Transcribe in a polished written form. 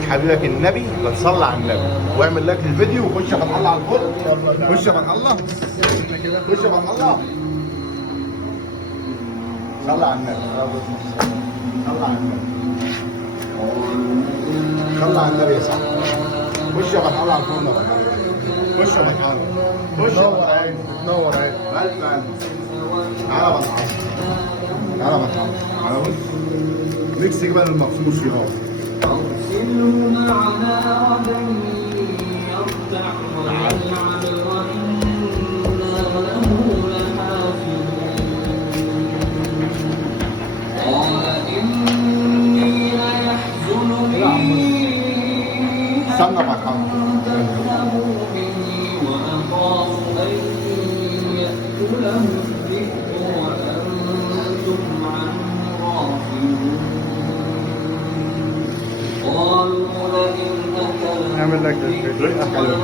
حبيبك النبي، لا تصلي على النبي واعمل لايك للفيديو وخش يا فتح الله على الفل. خش يا فتح الله، خش يا فتح الله. صلي على النبي، صلي على النبي، صلي على النبي يا صاحبي. خش يا فتح الله على الفل. خش يا فتح الله، خش يا فتح الله. تنور عيني. تعالى فتح الله، تعالى فتح الله، تعالى بص ميكس جبن المخصوص يا أرسله معنا غدا يرتع ويلعب وإنا له لحافظون قال إني ليحزنني أن تذهبوا به وأخاف أن يأكله الذئب وأنتم عنه غافلون قالوا لئن أكله نعمل لك الفيديو.